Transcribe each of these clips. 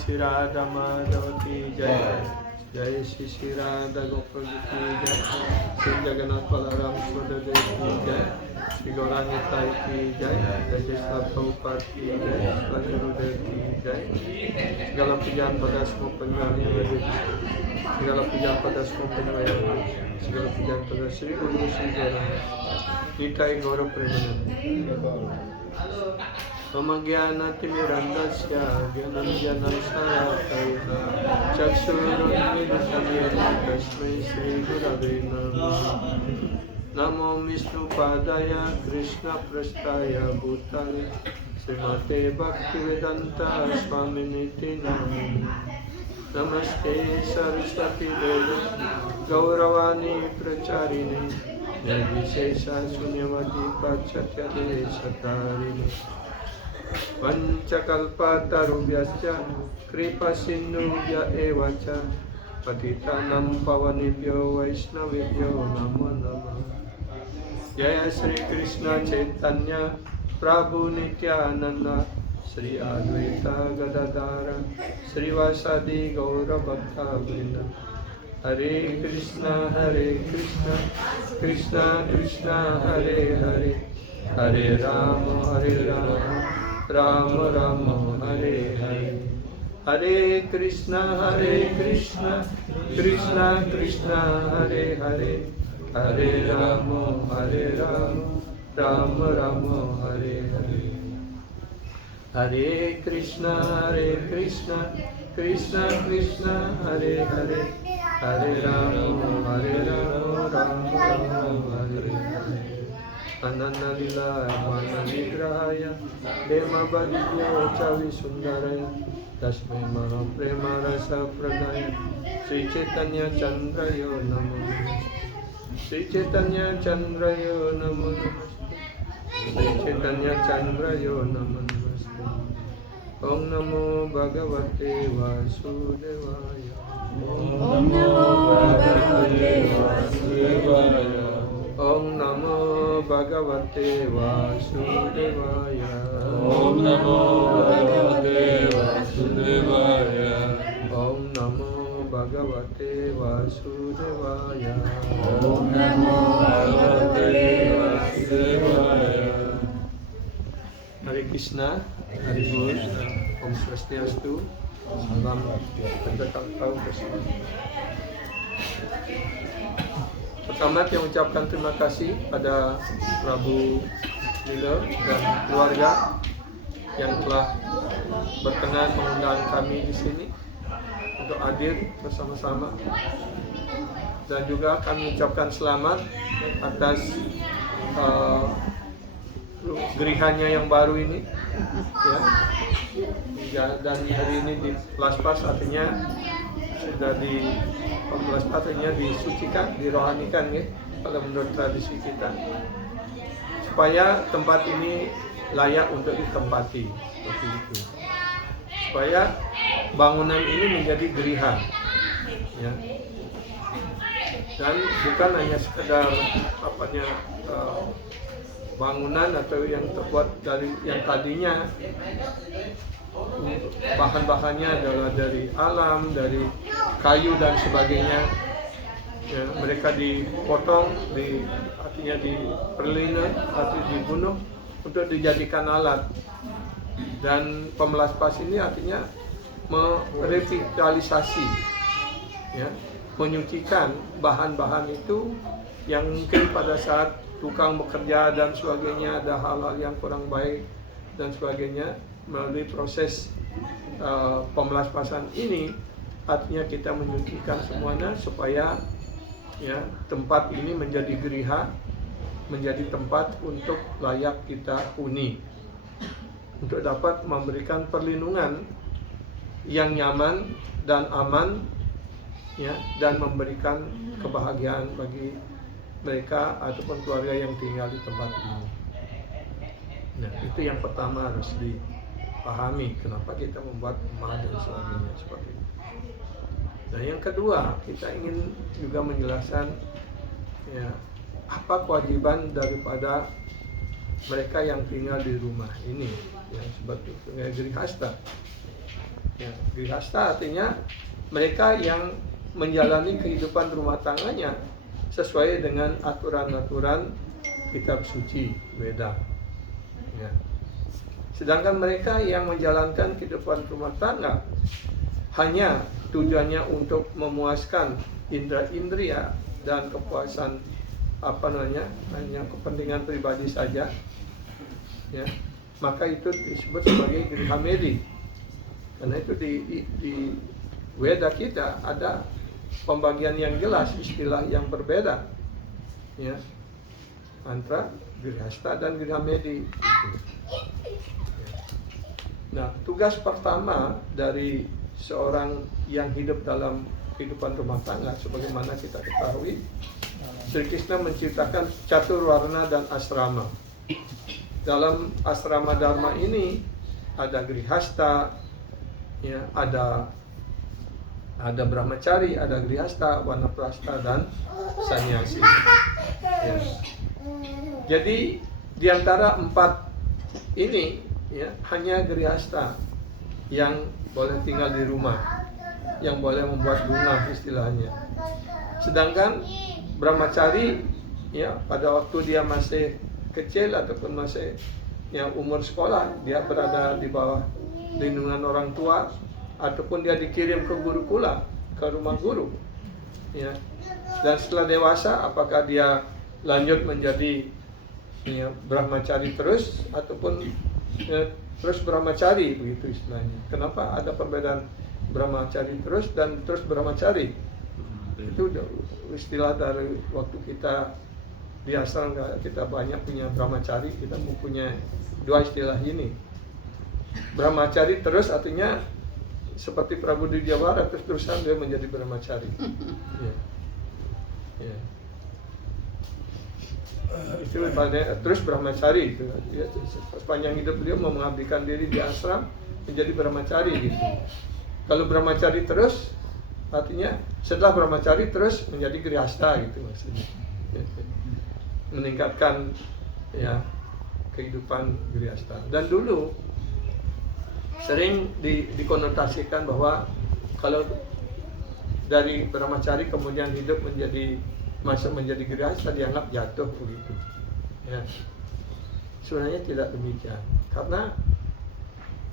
Shri Radha Madhava ki jai, Jai Shri Shri Radha Gopal ki jai, Shri Jagannath Balaram Subhadra ki jai, Shri Gauranga Nitai ki jai, Jai Shri Prabhupada ki jai, Shri Gurudev ki jai. Segala pujian pada semua pendengar yang ada di sini. Segala pujian pada semua pendengar yang ada. Segala pujian pada Sri Guru Sri Gauranga Nitai Gaura Premananda. Mama timirandasya Gyananjana Sarakaya Chakshurunmilitam Tasmai Sri Gurave Namah. Namo Vishnu Padaya Krishna Prastaya Bhutale Srimate Bhaktivedanta Swaminiti Namah. Namaste Saraswati Devi Gauravani Pracharini Nirvishesha Sunyavati Pachatyade Satarini Panchakalpatarubhyascha Kripa Sindhubhya evacha Patitanam Pavanebhyo Vaishnavebhyo Namo Namah. Jaya Sri Krishna Chaitanya Prabhu Nityananda Sri Advaita Gadadara Sri Vasadi Gaura Bhakta Vrinda. Hare Krishna Krishna Krishna Hare Hare, Hare Rama Rama Rama Hare Hare. Hare Krishna Krishna Krishna Hare Hare, Hare Rama Rama Rama Hare Hare. Hare Krishna Krishna Krishna Hare Hare, Hare Rama Rama Hare Hare. Ananda Lila Mana Nigrahaya Dema Badhya Chavi Sundaraya Tasmai Maha Prema Rasa Pradaya Sri Chaitanya Chandrayo Namo Sri Chaitanya Chandrayo Namo Sri Chaitanya Chandrayo Namo Om Namo Bhagavate Vasudevaya. Om Namo Bhagavate Vasudevaya. Om Namo Bhagavate Vasudevaya. Om Namo Bhagavate Vasudevaya. Om Namo Bhagavate Vasudevaya. Om Namo Bhagavate Vasudevaya. Hare Krishna, Hare Bol, Om Swastiastu, Salam Pencakal bersama. Pertama yang ucapkan terima kasih pada Prabu Lila dan keluarga yang telah berkenan mengundang kami di sini untuk hadir bersama-sama, dan juga kami ucapkan selamat atas gerihanya yang baru ini, ya. Dan hari ini di Laspas artinya sudah di artinya disucikan, dirohanikan, ya, kalau menurut tradisi kita, supaya tempat ini layak untuk ditempati, seperti itu, supaya bangunan ini menjadi geriha, ya, dan bukan hanya sekedar bangunan atau yang terbuat dari yang tadinya bahan-bahannya adalah dari alam, dari kayu dan sebagainya, ya, mereka dipotong, artinya diperlina atau dibunuh untuk dijadikan alat. Dan pemelaspas ini artinya merevitalisasi, ya, menyucikan bahan-bahan itu yang mungkin pada saat tukang bekerja dan sebagainya ada hal-hal yang kurang baik dan sebagainya. Melalui proses pemelaspasan ini artinya kita menyucikan semuanya supaya, ya, tempat ini menjadi geriha, menjadi tempat untuk layak kita huni, untuk dapat memberikan perlindungan yang nyaman dan aman, ya, dan memberikan kebahagiaan bagi mereka ataupun keluarga yang tinggal di tempat ini. Nah, itu yang pertama harus dipahami, kenapa kita membuat rumah dan sebagainya seperti itu. Nah, yang kedua, kita ingin juga menjelaskan, ya, apa kewajiban daripada mereka yang tinggal di rumah ini, yang sebagai grihasta. Ya, grihasta artinya mereka yang menjalani kehidupan rumah tangganya sesuai dengan aturan-aturan kitab suci Weda. Ya. Sedangkan mereka yang menjalankan kehidupan rumah tangga hanya tujuannya untuk memuaskan indera-indria dan kepuasan hanya kepentingan pribadi saja, ya, maka itu disebut sebagai grihamedi. Karena itu di Weda kita ada pembagian yang jelas, istilah yang berbeda, ya, antara grihasta dan grihamedi. Nah, tugas pertama dari seorang yang hidup dalam kehidupan rumah tangga, sebagaimana kita ketahui, Sri Krishna menciptakan catur warna dan asrama. Dalam asrama dharma ini ada grihasta, ya, ada brahmacari, ada grihasta, wanaprastha, dan sannyasi. Ya. Jadi di antara 4 ini, ya, hanya grihasta yang boleh tinggal di rumah, yang boleh membuat bunga istilahnya. Sedangkan brahmacari, ya, pada waktu dia masih kecil ataupun masih, ya, umur sekolah, dia berada di bawah lindungan orang tua, ataupun dia dikirim ke gurukula, ke rumah guru, ya. Dan setelah dewasa, apakah dia lanjut menjadi, ya, brahmacari terus ataupun, ya, terus brahmacari, begitu istilahnya. Kenapa ada perbedaan brahmacari terus dan terus brahmacari? Itu istilah dari waktu kita di asal, kita banyak punya brahmacari, kita mempunyai 2 istilah ini. Brahmacari terus artinya seperti Prabu Dijawara, terus-terusan dia menjadi brahmacari. Ya. Ya. Itu terus brahmacari itu, ya, sepanjang hidup beliau mau mengabdikan diri di ashram menjadi brahmacari gitu. Kalau brahmacari terus artinya setelah brahmacari terus menjadi grihasta gitu maksudnya. Meningkatkan, ya, kehidupan grihasta. Dan dulu sering dikonotasikan bahwa kalau dari brahmacari kemudian hidup masuk menjadi grihasta dianggap jatuh begitu. Ya. Sebenarnya tidak demikian. Karena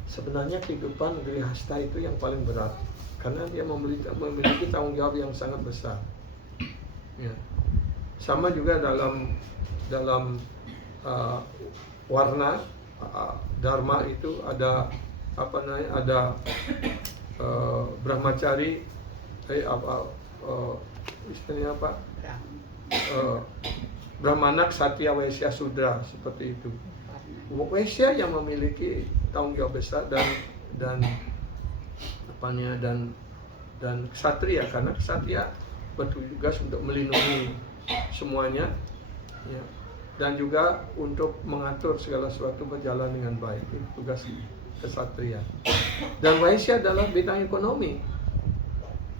sebenarnya kehidupan grihasta itu yang paling berat. Karena dia memiliki tanggung jawab yang sangat besar. Ya. Sama juga dalam warna dharma itu ada brahmacari, istilahnya apa? Brahmana, Ksatria, Waisya, Sudra, seperti itu. Waisya yang memiliki tanggung jawab besar dan Ksatria, karena Ksatria bertugas untuk melindungi semuanya, ya, dan juga untuk mengatur segala sesuatu berjalan dengan baik. Itu tugas Ksatria. Dan Waisya adalah bidang ekonomi,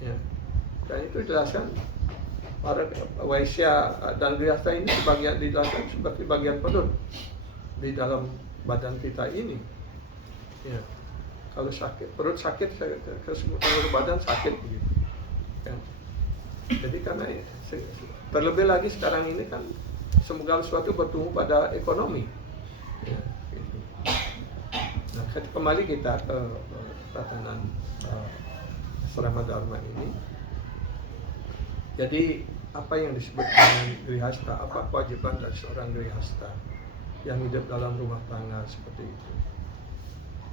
ya. Dan itu dijelaskan para Waisya dan grihasta ini sebagian dijelaskan seperti bagian perut di dalam badan kita ini, ya. Kalau sakit, perut sakit, seluruh badan sakit begitu, ya. Jadi karena terlebih lagi sekarang ini kan segala sesuatu bertumbuh pada ekonomi, ya, gitu. Nah, kembali kita ke tatanan asrama dharma ini. Jadi apa yang disebut dengan grihasta, apa kewajiban dari seorang grihasta yang hidup dalam rumah tangga seperti itu?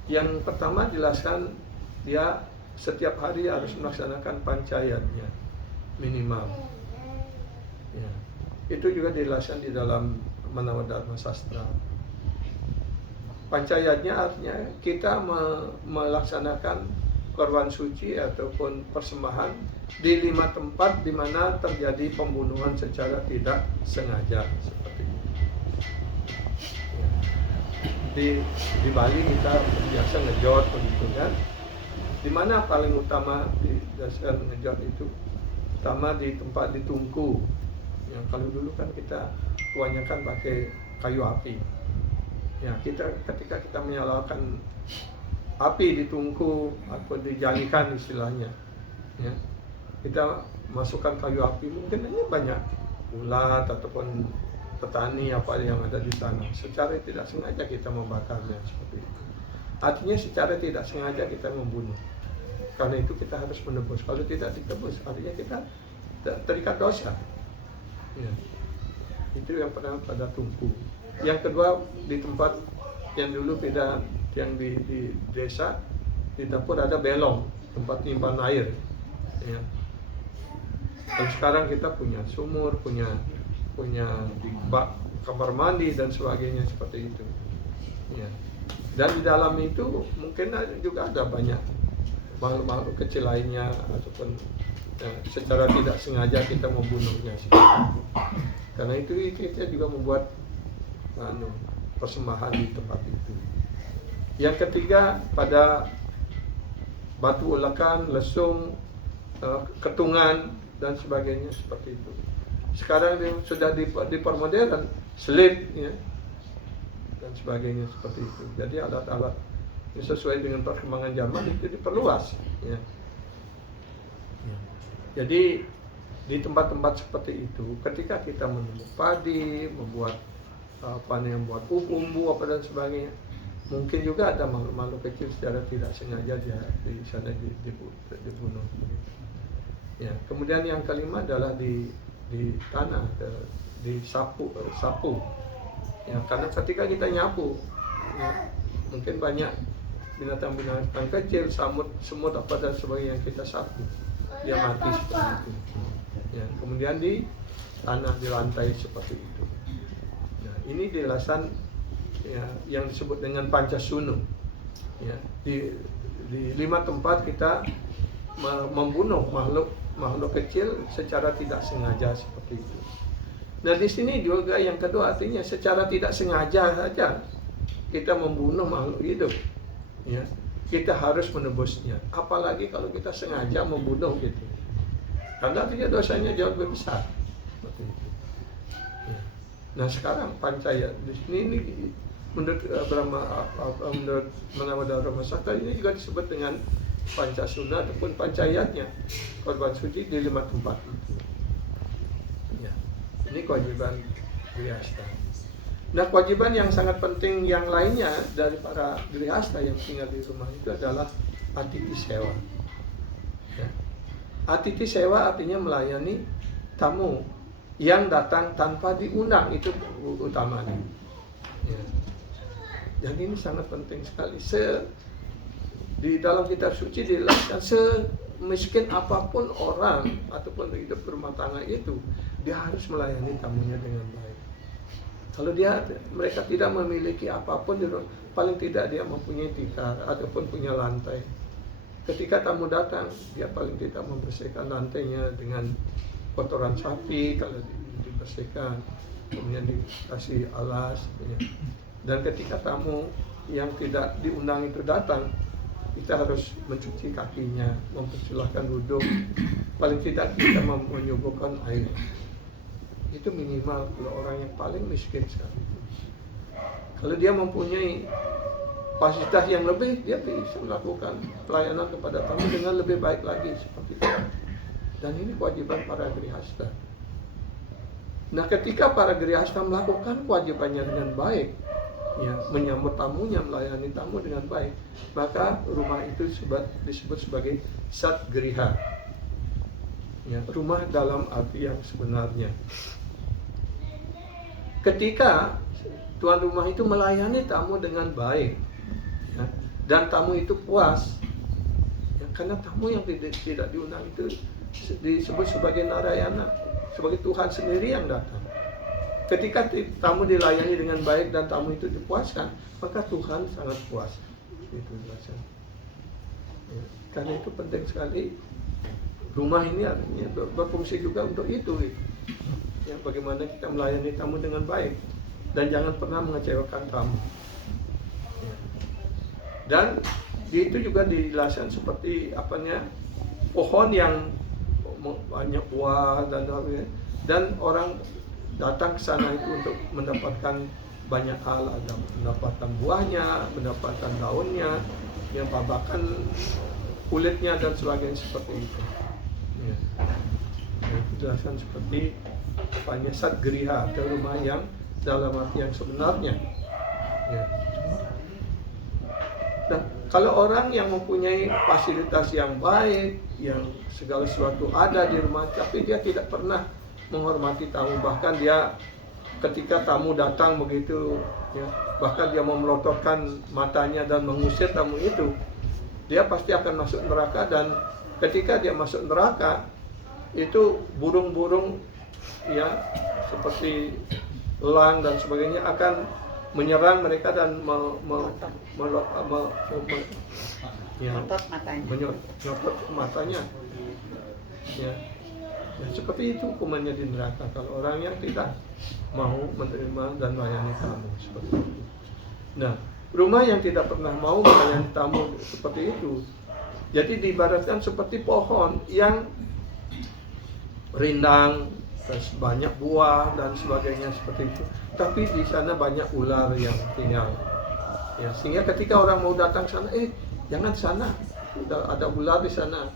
Yang pertama jelaskan dia setiap hari harus melaksanakan pancayatnya minimal. Ya. Itu juga dijelaskan di dalam Manawdharma Sastra. Pancayatnya artinya kita melaksanakan korban suci ataupun persembahan di 5 tempat di mana terjadi pembunuhan secara tidak sengaja, seperti itu. Ya. Di Bali kita biasa ngejot begitu kan. Di mana paling utama di dasar ngejot itu? Utama di tempat di tungku. Yang kalau dulu kan kita kebanyakan pakai kayu api. Ya, ketika kita menyalakan api di tungku atau dijalikan istilahnya, ya. Kita masukkan kayu api, mungkin ini banyak ulat ataupun petani apa yang ada di sana. Secara tidak sengaja kita membakarnya seperti itu. Artinya secara tidak sengaja kita membunuh. Karena itu kita harus menebus. Kalau tidak ditebus, artinya kita terikat dosa. Ya. Itu yang pertama pada tungku. Yang kedua di tempat yang dulu tidak, yang di desa, di dapur ada belong, tempat nyimpan air. Ya. Dan sekarang kita punya sumur, punya bak kamar mandi dan sebagainya seperti itu. Ya. Dan di dalam itu mungkin juga ada banyak makhluk-makhluk kecil lainnya ataupun ya, secara tidak sengaja kita membunuhnya. Karena itu kita juga membuat persembahan di tempat itu. Yang ketiga pada batu ulekan, lesung, ketungan dan sebagainya seperti itu. Sekarang sudah dipermodern, selip, ya, dan sebagainya seperti itu. Jadi alat-alat yang sesuai dengan perkembangan zaman itu diperluas. Ya. Jadi di tempat-tempat seperti itu, ketika kita menumbuh padi, membuat membuat umbu apa dan sebagainya, mungkin juga ada makhluk-makhluk kecil secara tidak sengaja di sana dibunuh. Ya, kemudian yang kelima adalah di tanah, di sapu. Ya, karena ketika kita nyapu, ya, mungkin banyak binatang-binatang kecil, semut apa dan sebagainya yang kita sapu, dia mati seperti itu. Ya, kemudian di tanah, di lantai seperti itu. Nah, ini jelasan ya, yang disebut dengan Pancasunu. Ya, di 5 tempat kita membunuh makhluk kecil secara tidak sengaja seperti itu. Nah, di sini juga yang kedua artinya secara tidak sengaja saja kita membunuh makhluk hidup. Ya, kita harus menebusnya. Apalagi kalau kita sengaja membunuh gitu. Karena artinya dosanya jauh lebih besar. Seperti itu. Ya. Nah, sekarang pancaya di sini ini menurut Manawada Sastra ini juga disebut dengan Pancasuna ataupun pancayatnya, korban suci di 5 tempat itu. Ya, ini kewajiban grihasta. Nah, kewajiban yang sangat penting yang lainnya dari para grihasta yang tinggal di rumah itu adalah atiti sewa. Ya. Atiti sewa artinya melayani tamu yang datang tanpa diundang, itu utamanya. Ya. Jadi ini sangat penting sekali. Di dalam kitab suci dijelaskan semiskin apapun orang ataupun hidup berumah tangga itu, dia harus melayani tamunya dengan baik. Kalau mereka tidak memiliki apapun, paling tidak dia mempunyai tikar ataupun punya lantai. Ketika tamu datang, dia paling tidak membersihkan lantainya dengan kotoran sapi kalau dibersihkan, kemudian dikasih alas. Dan ketika tamu yang tidak diundang itu datang, kita harus mencuci kakinya, mempersilahkan duduk, paling tidak kita menyuguhkan air. Itu minimal kalau orang yang paling miskin sekali. Kalau dia mempunyai fasilitas yang lebih, dia bisa melakukan pelayanan kepada tamu dengan lebih baik lagi seperti itu. Dan ini kewajiban para grihasta. Nah, ketika para grihasta melakukan kewajibannya dengan baik, ya, menyambut tamunya, melayani tamu dengan baik, maka rumah itu disebut sebagai satgriha. Ya, rumah dalam arti yang sebenarnya. Ketika tuan rumah itu melayani tamu dengan baik, ya, dan tamu itu puas, ya, karena tamu yang tidak diundang itu disebut sebagai narayana, sebagai Tuhan sendiri yang datang. Ketika tamu dilayani dengan baik dan tamu itu dipuaskan, maka Tuhan sangat puas. Itu jelasnya. Ya, karena itu penting sekali. Rumah ini artinya berfungsi juga untuk itu. Ya, bagaimana kita melayani tamu dengan baik dan jangan pernah mengecewakan tamu. Ya. Dan itu juga dijelaskan seperti pohon yang banyak buah dan orang datang ke sana itu untuk mendapatkan banyak hal, ada mendapatkan buahnya, mendapatkan daunnya, yang bahkan kulitnya dan sebagainya seperti itu. Ya. Dijelaskan seperti apanya satgriha atau rumah yang dalam arti yang sebenarnya. Ya. Nah, kalau orang yang mempunyai fasilitas yang baik, yang segala sesuatu ada di rumah, tapi dia tidak pernah menghormati tamu, bahkan dia ketika tamu datang begitu, ya, bahkan dia memelototkan matanya dan mengusir tamu itu, dia pasti akan masuk neraka. Dan ketika dia masuk neraka, itu burung-burung ya seperti elang dan sebagainya akan menyerang mereka dan menyotot matanya. Ya. Ya, seperti itu hukumannya di neraka kalau orang yang tidak mau menerima dan melayani tamu seperti itu. Nah, rumah yang tidak pernah mau melayani tamu seperti itu, jadi diibaratkan seperti pohon yang rindang, terus banyak buah dan sebagainya seperti itu. Tapi di sana banyak ular yang tinggal. Ya, sehingga ketika orang mau datang sana, jangan sana, ada ular di sana.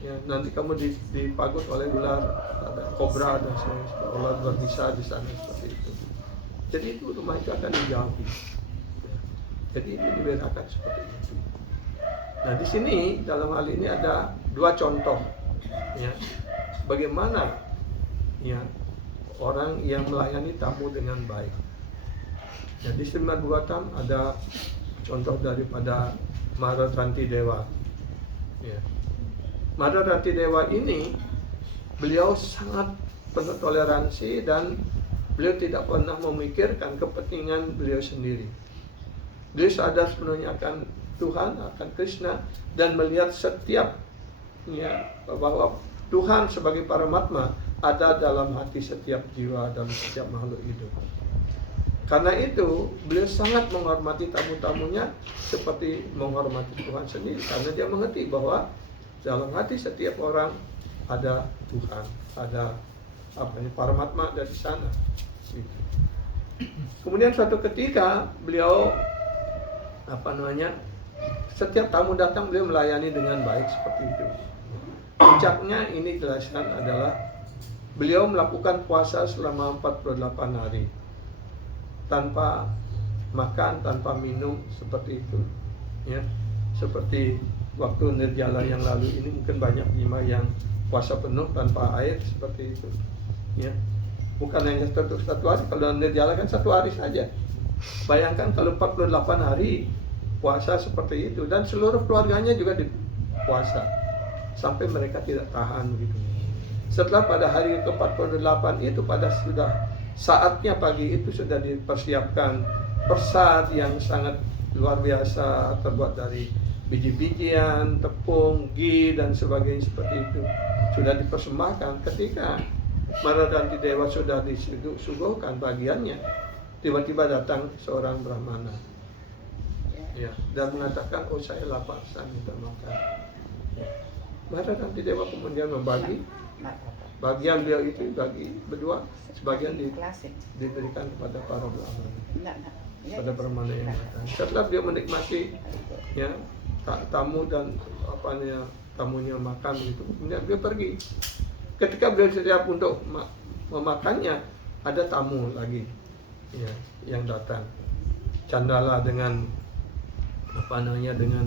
Ya, nanti kamu dipagut oleh ular, ada kobra dan sebagainya, ular berbisa di sana seperti itu. Jadi itu rumah itu akan dijauhi. Ya, jadi itu dibedakan seperti itu. Nah di sini dalam hal ini ada dua contoh, ya, bagaimana ya orang yang melayani tamu dengan baik. Ya, di Srimad Bhagavatam ada contoh daripada Maradanti Dewa. Ya. Maradanti Dewa ini beliau sangat penuh toleransi dan beliau tidak pernah memikirkan kepentingan beliau sendiri. Beliau sadar sepenuhnya akan Tuhan, akan Krishna, dan melihat setiap ya bahwa Tuhan sebagai Paramatma ada dalam hati setiap jiwa dan setiap makhluk hidup. Karena itu beliau sangat menghormati tamu-tamunya seperti menghormati Tuhan sendiri, karena dia mengerti bahwa dalam hati setiap orang ada Tuhan, ada Paramatma dari sana. Kemudian suatu ketika beliau setiap tamu datang beliau melayani dengan baik seperti itu. Puncaknya ini jelaskan adalah beliau melakukan puasa selama 48 hari tanpa makan, tanpa minum seperti itu. Ya, seperti waktu Nirjala yang lalu ini mungkin banyak jemaah yang puasa penuh tanpa air seperti itu. Ya, bukan hanya satu hari. Kalau Nirjala kan 1 hari saja. Bayangkan kalau 48 hari puasa seperti itu, dan seluruh keluarganya juga puasa sampai mereka tidak tahan begitu. Setelah pada hari ke-48 itu, pada sudah saatnya pagi itu sudah dipersiapkan persad yang sangat luar biasa, terbuat dari biji-bijian, tepung, ghee dan sebagainya seperti itu. Sudah dipersembahkan. Ketika Maradanti Dewa sudah disuguhkan bagiannya, tiba-tiba datang seorang Brahmana, ya, dan mengatakan, oh saya lapar, saya minta makan. Maradanti Dewa kemudian membagi bagian beliau itu, bagi berdua, sebagian diberikan kepada para Brahmana, pada Brahmana yang datang. Setelah beliau menikmati ya tamu dan tamunya makan gitu, kemudian beliau pergi. Ketika beliau siap untuk memakannya, ada tamu lagi ya yang datang, Candala dengan dengan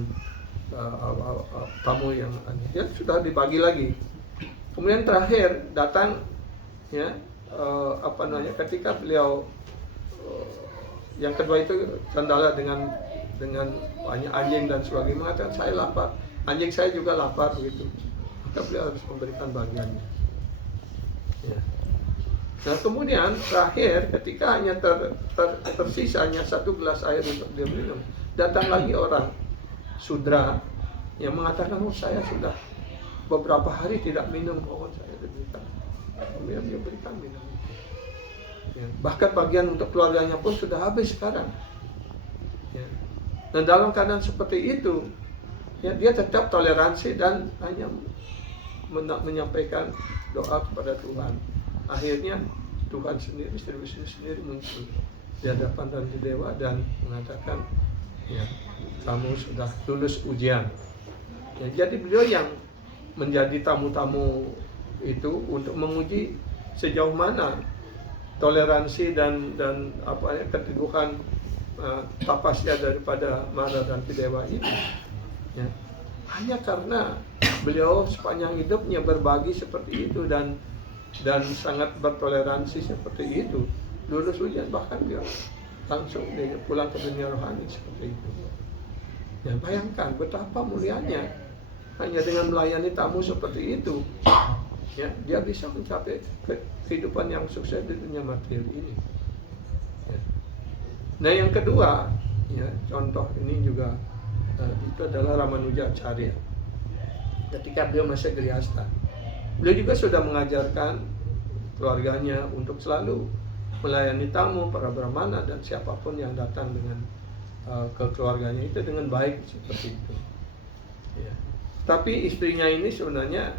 tamu yang ya sudah dibagi lagi. Kemudian terakhir datang ya ketika beliau yang kedua itu Candala dengan banyak anjing dan sebagainya mengatakan, saya lapar, anjing saya juga lapar begitu. Maka beliau harus memberikan bagiannya. Ya. Nah kemudian terakhir ketika hanya tersisa hanya 1 gelas air untuk dia minum, datang lagi orang Sudra yang mengatakan, oh saya sudah beberapa hari tidak minum, mohon saya diberikan. Kemudian dia berikan minum. Ya. Bahkan bagian untuk keluarganya pun sudah habis sekarang. Ya. Dan dalam keadaan seperti itu, ya dia tetap toleransi dan hanya menyampaikan doa kepada Tuhan. Akhirnya Tuhan sendiri, Sri Wisnu sendiri muncul di hadapan Ranti Dewa dan mengatakan, ya, kamu sudah lulus ujian. Ya, jadi beliau yang menjadi tamu-tamu itu untuk menguji sejauh mana toleransi dan apa ya, keteguhan tapasnya daripada Ranti Dewa ini. Ya. Hanya karena beliau sepanjang hidupnya berbagi seperti itu dan sangat bertoleransi seperti itu, lulus ujian, bahkan dia langsung dia pulang ke dunia rohani seperti itu. Ya, bayangkan betapa mulianya hanya dengan melayani tamu seperti itu, ya, dia bisa mencapai kehidupan yang sukses di dunia materi ini. Ya. Nah, yang kedua, ya, contoh ini juga itu adalah Ramanujacharya. Ketika beliau masih Grihasta, beliau juga sudah mengajarkan keluarganya untuk selalu melayani tamu, para brahmana dan siapapun yang datang dengan ke keluarganya itu dengan baik seperti itu. Ya. Tapi istrinya ini sebenarnya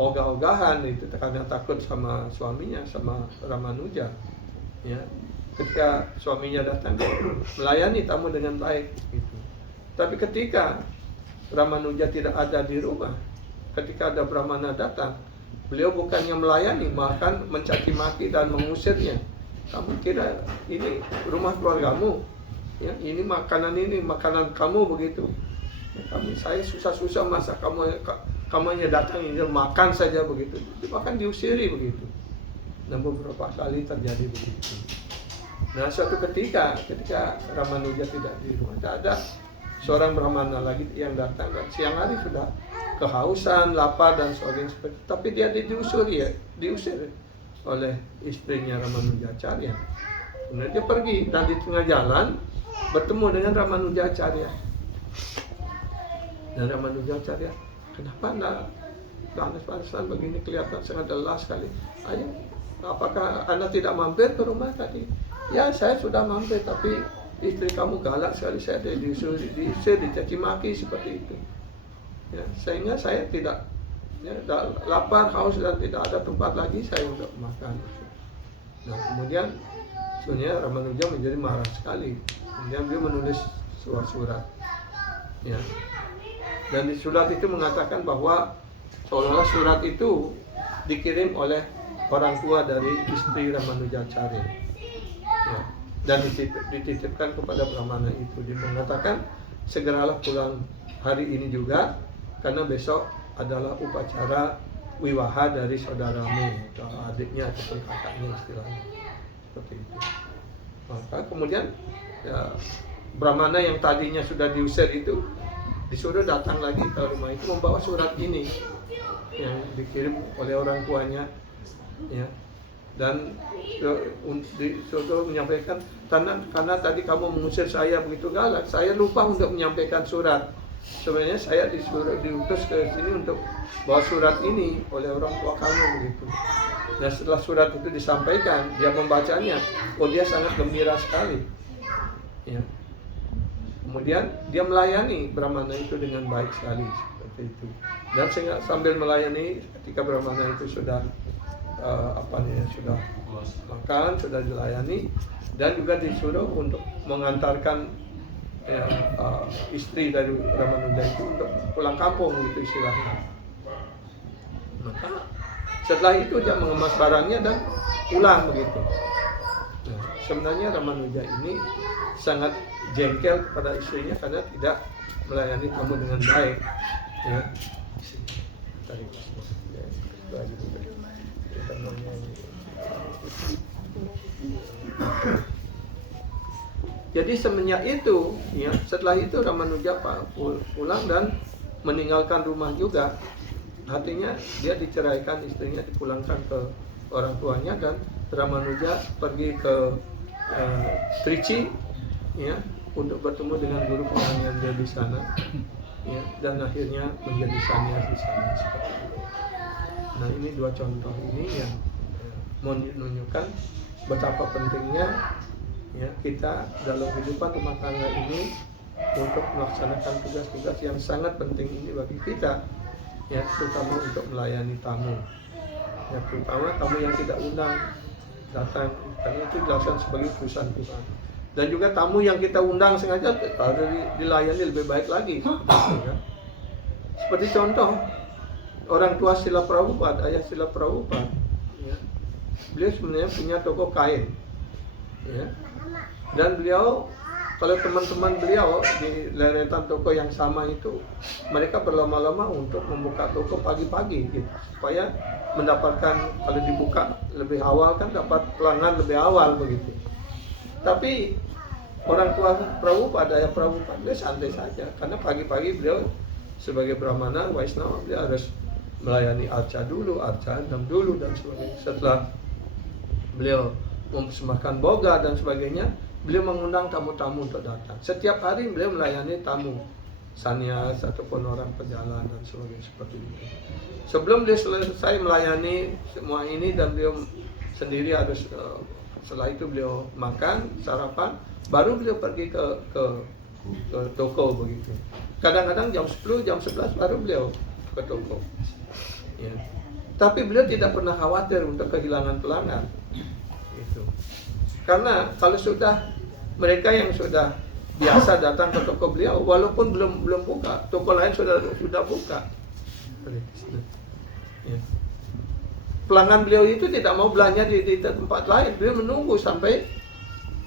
ogah-ogahan itu karena takut sama suaminya, sama Ramanuja. Ya. Ketika suaminya datang, dia melayani tamu dengan baik. Gitu. Tapi ketika Ramanuja tidak ada di rumah, ketika ada brahmana datang, beliau bukannya melayani, bahkan mencaci maki dan mengusirnya. Kamu kira ini rumah keluargamu? Ya, ini makanan kamu begitu. Ya, saya susah-susah masak, kamu hanya datang ini makan saja begitu. Bahkan diusiri begitu. Dan beberapa kali terjadi begitu. Nah, suatu ketika Ramanuja tidak di rumah, tidak ada seorang brahmana lagi yang datang, dan siang hari sudah kehausan, lapar dan sebagainya seperti itu. Tapi dia diusir oleh istrinya Ramanujacharya. Kemudian dia pergi dan di tengah jalan bertemu dengan Ramanujacharya. Dan Ramanujacharya, kenapa anda panas-panasan begini, kelihatan sangat lelah sekali. Ayo, apakah anda tidak mampir ke rumah tadi? Ya, saya sudah mampir, tapi istri kamu galak sekali, saya diusir, dicaci maki seperti itu. Ya, sehingga saya tidak, ya, lapar, haus dan tidak ada tempat lagi saya untuk makan. Nah, kemudian sebenarnya Ramanuja menjadi marah sekali. Kemudian dia menulis sebuah surat. Ya. Dan di surat itu mengatakan bahwa seolah-olah surat itu dikirim oleh orang tua dari istri Ramanujacharya. Ya. Dan dititipkan kepada brahmana itu. Dia mengatakan, segeralah pulang hari ini juga, karena besok adalah upacara wiwaha dari saudaramu, atau adiknya ataupun kakaknya istilahnya. Seperti itu. Maka kemudian ya, brahmana yang tadinya sudah diusir itu disuruh datang lagi ke rumah itu membawa surat ini yang dikirim oleh orang tuanya, ya. Dan disuruh menyampaikan, karena tadi kamu mengusir saya begitu galak, saya lupa untuk menyampaikan surat. Sebenarnya saya diutus ke sini untuk bawa surat ini oleh orang tua kamu begitu. Nah, setelah surat itu disampaikan, dia membacanya, dia sangat gembira sekali. Ya. Kemudian dia melayani brahmana itu dengan baik sekali seperti itu. Dan sambil melayani, ketika brahmana itu sudah sudah makan, sudah dilayani, dan juga disuruh untuk mengantarkan istri dari Ramanuja itu untuk pulang kampung gitu istilahnya. Maka setelah itu dia mengemas barangnya dan pulang begitu. Nah, sebenarnya Ramanuja ini sangat jengkel kepada istrinya karena tidak melayani kamu dengan baik. Ya. Jadi semenjak itu, ya, setelah itu Ramanuja pulang dan meninggalkan rumah juga. Artinya dia diceraikan, istrinya dipulangkan ke orang tuanya, dan Ramanuja pergi ke Trichy, ya, untuk bertemu dengan guru pengajian dia di sana, ya, dan akhirnya menjadi sannyas di sana seperti itu. Nah, ini dua contoh ini yang menunjukkan betapa pentingnya, ya, kita dalam kehidupan rumah tangga ini untuk melaksanakan tugas-tugas yang sangat penting ini bagi kita, ya, terutama untuk melayani tamu, ya, terutama tamu yang tidak undang, datang, karena itu dilaksanakan sebagai utusan Tuhan. Dan juga tamu yang kita undang sengaja harus dilayani lebih baik lagi. Seperti contoh orang tua Srila Prabhupada, ayah Srila Prabhupada, ya. Beliau sebenarnya punya toko kain, ya. Dan beliau, kalau teman-teman beliau di deretan toko yang sama itu, mereka berlama-lama untuk membuka toko pagi-pagi, gitu, supaya mendapatkan, kalau dibuka lebih awal kan dapat pelanggan lebih awal begitu. Tapi orang tua Prabhupada, ayah Prabhupada, beliau santai saja, karena pagi-pagi beliau sebagai Brahmana, Vaishnava, beliau harus melayani arca dulu, arcanam dulu dan sebagainya. Setelah beliau mempersembahkan boga dan sebagainya, beliau mengundang tamu-tamu untuk datang. Setiap hari beliau melayani tamu, sannyas ataupun orang pejalan dan sebagainya seperti itu. Sebelum beliau selesai melayani semua ini dan beliau sendiri harus setelah itu beliau makan, sarapan, baru beliau pergi ke toko begitu. Kadang-kadang jam 10, jam 11 baru beliau ke toko. Ya. Tapi beliau tidak pernah khawatir untuk kehilangan pelanggan. Itu. Karena kalau sudah mereka yang sudah biasa datang ke toko beliau, walaupun belum buka, toko lain sudah buka. Ya. Pelanggan beliau itu tidak mau belanja di tempat lain, beliau menunggu sampai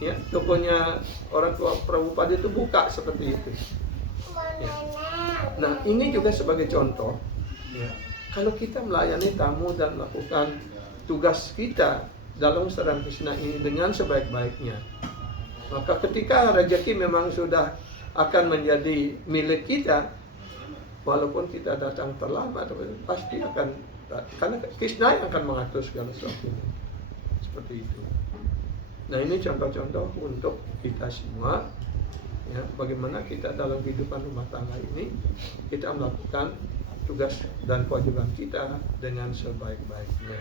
ya tokonya orang tua Prabhupada itu buka seperti itu. Ya. Nah ini juga sebagai contoh, ya, kalau kita melayani tamu dan melakukan tugas kita dalam Saran Krishna ini dengan sebaik-baiknya, maka ketika rezeki memang sudah akan menjadi milik kita, walaupun kita datang terlambat, pasti akan, karena Krishna yang akan mengatur segala sesuatunya. Seperti itu. Nah ini contoh-contoh untuk kita semua, ya, bagaimana kita dalam kehidupan rumah tangga ini kita melakukan tugas dan kewajiban kita dengan sebaik-baiknya,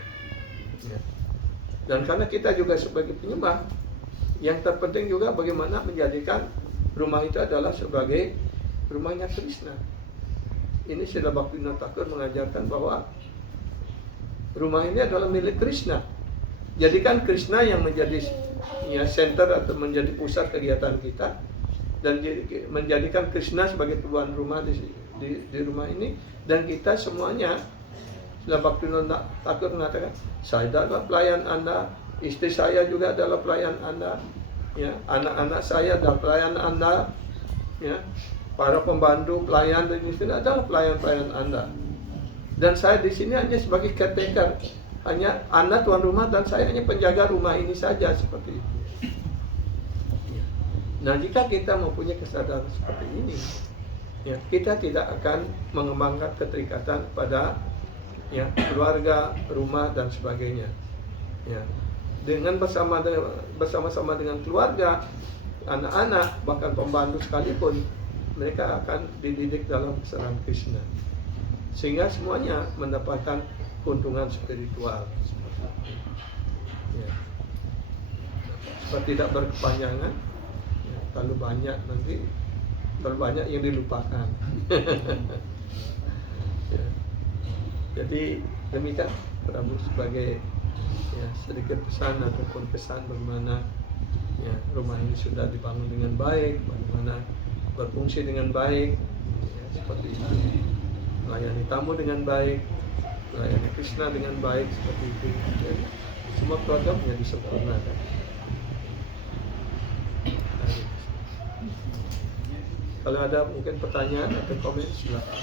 ya. Dan karena kita juga sebagai penyembah, yang terpenting juga bagaimana menjadikan rumah itu adalah sebagai rumahnya Krishna. Ini Srila Bhaktivinoda Thakur mengajarkan bahwa rumah ini adalah milik Krishna. Jadikan Krishna yang menjadi ya, center atau menjadi pusat kegiatan kita, dan menjadikan Krishna sebagai tuan rumah di rumah ini, dan kita semuanya. Srila Bhaktivinoda Thakur mengatakan, saya adalah pelayan Anda, istri saya juga adalah pelayan Anda, ya, anak-anak saya adalah pelayan Anda, ya, para pembantu pelayan dan istri adalah pelayan-pelayan Anda. Dan saya di sini hanya sebagai caretaker, hanya Anda tuan rumah dan saya hanya penjaga rumah ini saja, seperti itu. Nah, jika kita mempunyai kesadaran seperti ini, ya, kita tidak akan mengembangkan keterikatan pada ya keluarga, rumah dan sebagainya. Ya. Dengan bersama-sama dengan keluarga, anak-anak, bahkan pembantu sekalipun, mereka akan dididik dalam kesaran Krishna, sehingga semuanya mendapatkan keuntungan spiritual. Ya. Supaya tidak berkepanjangan, ya, terlalu banyak nanti terlalu banyak yang dilupakan. Ya. Jadi demikian Prabu sebagai ya sedikit pesan ataupun kesan bagaimana ya rumah ini sudah dibangun dengan baik, bagaimana berfungsi dengan baik, ya, seperti itu, melayani tamu dengan baik, melayani Krishna dengan baik, seperti itu, ya, semua keluarga menjadi sempurna. Kalau ada mungkin pertanyaan atau komen, silakan.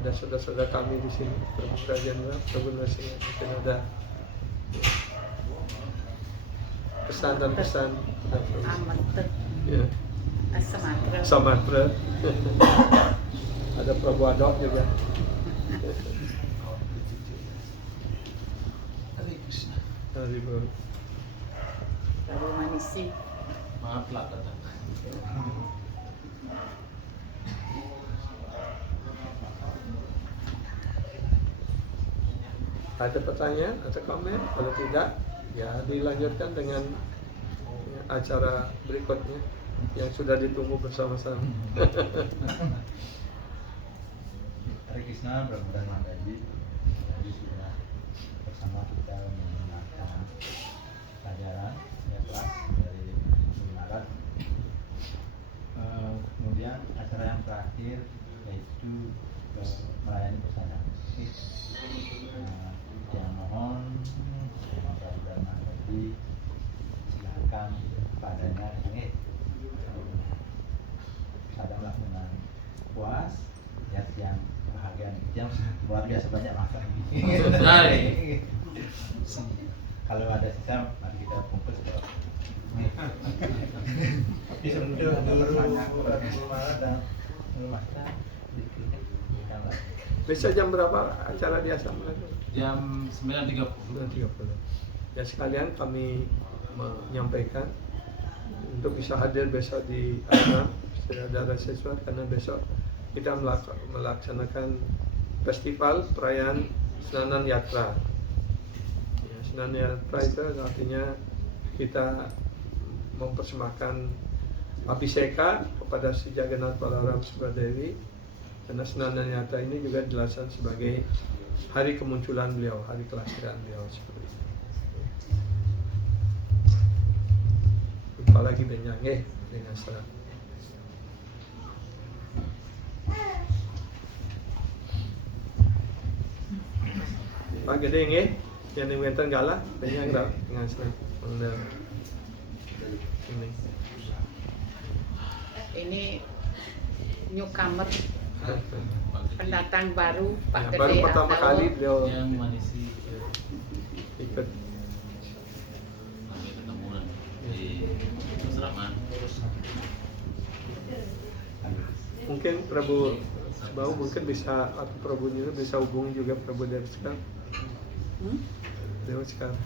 Ada saudara-saudara kami di sini, Prabu Jenderal, Prabu Narasimha, mungkin ada pesan dan pesan. Ya. Samatra. Ada Prabu Adok juga. Hare Krishna. Haribo. Prabu Manisi. Maaf lah datang. Ada pertanyaan atau komen? Kalau tidak, ya dilanjutkan dengan ya, acara berikutnya yang sudah ditunggu bersama-sama. Hare Krishna, mudah-mudahan Mataji sudah sama-sama kita mendengarkan pelajaran ya kelas dari Maret. Kemudian acara yang terakhir yaitu melayani pesanan. Yang mohon Bapak dan Mas Adi silakan padanya ini sadamlah dengan puas ya, yang bahagia yang luar biasa banyak makan ini. Kalau ada sisa mari kita kumpul sekarang. Disuruh dulu Maret dan masak dikit. Besok jam berapa acara di Asam lagi? Jam 9.30. 9.30. Ya sekalian kami menyampaikan untuk bisa hadir besok di Asam saudara siswa, karena besok kita melaksanakan festival perayaan Senanan Yatra. Ya, Senanan Yatra itu artinya kita mempersembahkan abhiseka kepada Si Jagannath Balaram Subhadewi, karena Senanan Yatra ini juga dijelaskan sebagai hari kemunculan beliau, hari kelahiran beliau seperti itu. Jumpa lagi dengan serang. Pak gede nggih, yang ngenten galah, dengan serang. Ini newcomer, pendatang baru Pak Ya, Gede baru pertama atau kali beliau Yang manisi ikut. kami ketemuan di asrama. Mungkin Prabu Bau mungkin bisa, atau Prabu Nino bisa hubungi juga Prabu Dewi sekarang. Dewi sekarang.